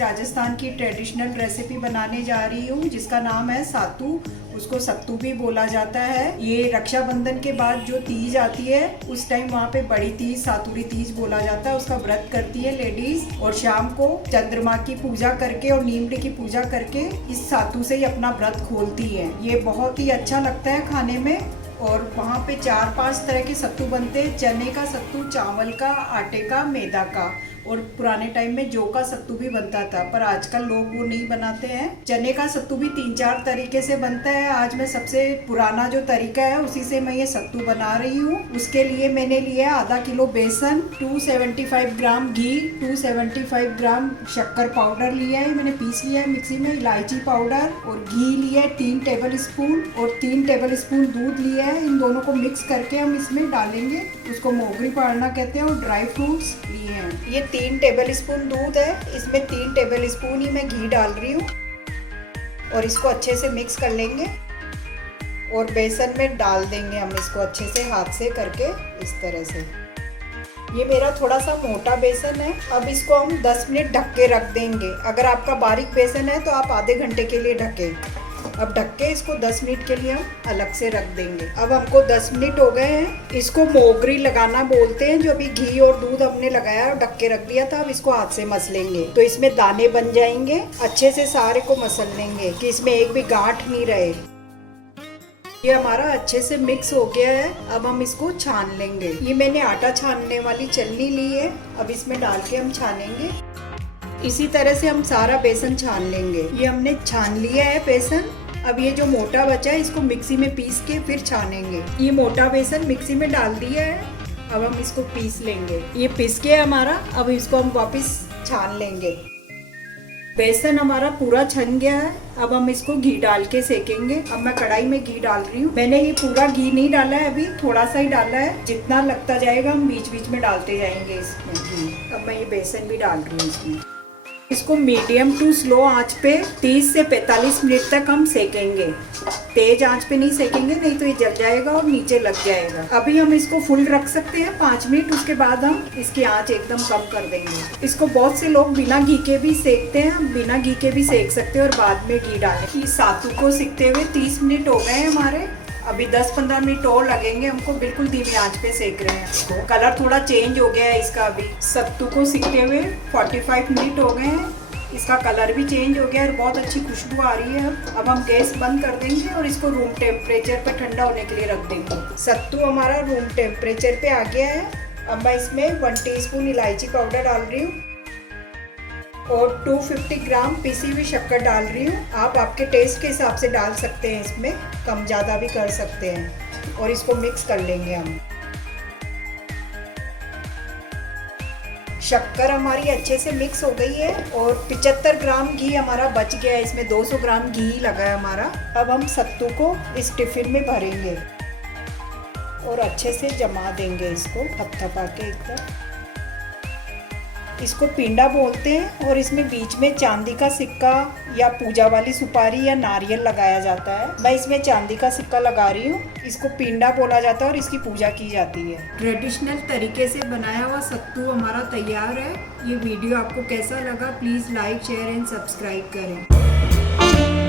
राजस्थान की traditional recipe बनाने जा रही हूँ जिसका नाम है सातू। उसको सत्तू भी बोला जाता है। ये रक्षाबंधन के बाद जो तीज आती है उस टाइम वहाँ पे बड़ी तीज, सातुरी तीज बोला जाता है। उसका व्रत करती है लेडीज और शाम को चंद्रमा की पूजा करके और नीमड़े की पूजा करके इस सातू से ही अपना व्रत खोलती है। ये बहुत ही अच्छा लगता है खाने में। और वहाँ पे 4-5 तरह के सत्तू बनते हैं। चने का सत्तू, चावल का, आटे का, मैदा का, और पुराने टाइम में जौ का सत्तू भी बनता था, पर आजकल लोग वो नहीं बनाते हैं। चने का सत्तू भी 3-4 तरीके से बनता है। आज मैं सबसे पुराना जो तरीका है उसी से मैं ये सत्तू बना रही हूँ। उसके लिए मैंने लिया आधा किलो बेसन, 275 ग्राम घी, 275 ग्राम शक्कर पाउडर लिया है, मैंने पीस लिया है मिक्सी में, इलायची पाउडर और घी लिया है 3 टेबल स्पून और 3 टेबल स्पून दूध लिया है। इन दोनों को मिक्स करके हम इसमें डालेंगे। उसको मोगरी पाड़ना कहते हैं। और ड्राई फ्रूट्स लिए हैं। ये 3 टेबल स्पून दूध है, इसमें 3 टेबल स्पून ही मैं घी डाल रही हूँ और इसको अच्छे से मिक्स कर लेंगे और बेसन में डाल देंगे हम इसको अच्छे से हाथ से करके इस तरह से। ये मेरा थोड़ा सा मोटा बेसन है। अब इसको हम 10 मिनट ढक के रख देंगे। अगर आपका बारीक बेसन है तो आप आधे घंटे के लिए ढकें। अब ढक के इसको 10 मिनट के लिए हम अलग से रख देंगे। अब हमको 10 मिनट हो गए हैं। इसको मोगरी लगाना बोलते हैं। जो अभी घी और दूध हमने लगाया और ढक के रख दिया था, अब इसको हाथ से मस लेंगे तो इसमें दाने बन जाएंगे। अच्छे से सारे को मसल लेंगे कि इसमें एक भी गांठ नहीं रहे। ये हमारा अच्छे से मिक्स हो गया है। अब हम इसको छान लेंगे। ये मैंने आटा छानने वाली छलनी ली है। अब इसमें डाल के हम छानेंगे। इसी तरह से हम सारा बेसन छान लेंगे। ये हमने छान लिया है बेसन। अब ये जो मोटा बचा है इसको मिक्सी में पीस के फिर छानेंगे। ये मोटा बेसन मिक्सी में डाल दिया है। अब हम इसको पीस लेंगे। ये पीस के हमारा, अब इसको हम वापस छान लेंगे। बेसन हमारा पूरा छन गया है। अब हम इसको घी डाल के सेकेंगे। अब मैं कढ़ाई में घी डाल रही हूँ। मैंने ये पूरा घी नहीं डाला है, अभी थोड़ा सा ही डाला है। जितना लगता जाएगा हम बीच बीच में डालते जाएंगे इसमें घी। अब मैं ये बेसन भी डाल रही हूँ इसमें। इसको मीडियम टू स्लो आंच पे 30 से 45 मिनट तक हम सेकेंगे। तेज आंच पे नहीं सेकेंगे, नहीं तो ये जल जाएगा और नीचे लग जाएगा। अभी हम इसको फुल रख सकते हैं 5 मिनट। उसके बाद हम इसकी आंच एकदम कम कर देंगे। इसको बहुत से लोग बिना घी के भी सेकते हैं। हम बिना घी के भी सेक सकते हैं और बाद में घी डालें। सातू को सिकते हुए 30 मिनट हो गए हैं हमारे। अभी 10-15 मिनट और लगेंगे हमको। बिल्कुल धीमी आंच पे सेक रहे हैं इसको। कलर थोड़ा चेंज हो गया है इसका। अभी सत्तू को सिकते हुए 45 मिनट हो गए हैं। इसका कलर भी चेंज हो गया और बहुत अच्छी खुशबू आ रही है। अब हम गैस बंद कर देंगे और इसको रूम टेम्परेचर पे ठंडा होने के लिए रख देंगे। सत्तू हमारा रूम टेम्परेचर पे आ गया है। अब मैं इसमें 1 टीस्पून इलायची पाउडर डाल रही हूँ और 250 ग्राम पिसी हुई शक्कर डाल रही हूँ। आप आपके टेस्ट के हिसाब से डाल सकते हैं, इसमें कम ज़्यादा भी कर सकते हैं। और इसको मिक्स कर लेंगे हम। शक्कर हमारी अच्छे से मिक्स हो गई है और 75 ग्राम घी हमारा बच गया है। इसमें 200 ग्राम घी लगा है हमारा। अब हम सत्तू को इस टिफिन में भरेंगे और अच्छे से जमा देंगे इसको थपथपा के एकदम। इसको पिंडा बोलते हैं और इसमें बीच में चांदी का सिक्का या पूजा वाली सुपारी या नारियल लगाया जाता है। मैं इसमें चांदी का सिक्का लगा रही हूँ। इसको पिंडा बोला जाता है और इसकी पूजा की जाती है। ट्रेडिशनल तरीके से बनाया हुआ सत्तू हमारा तैयार है। ये वीडियो आपको कैसा लगा please like, share and subscribe करें।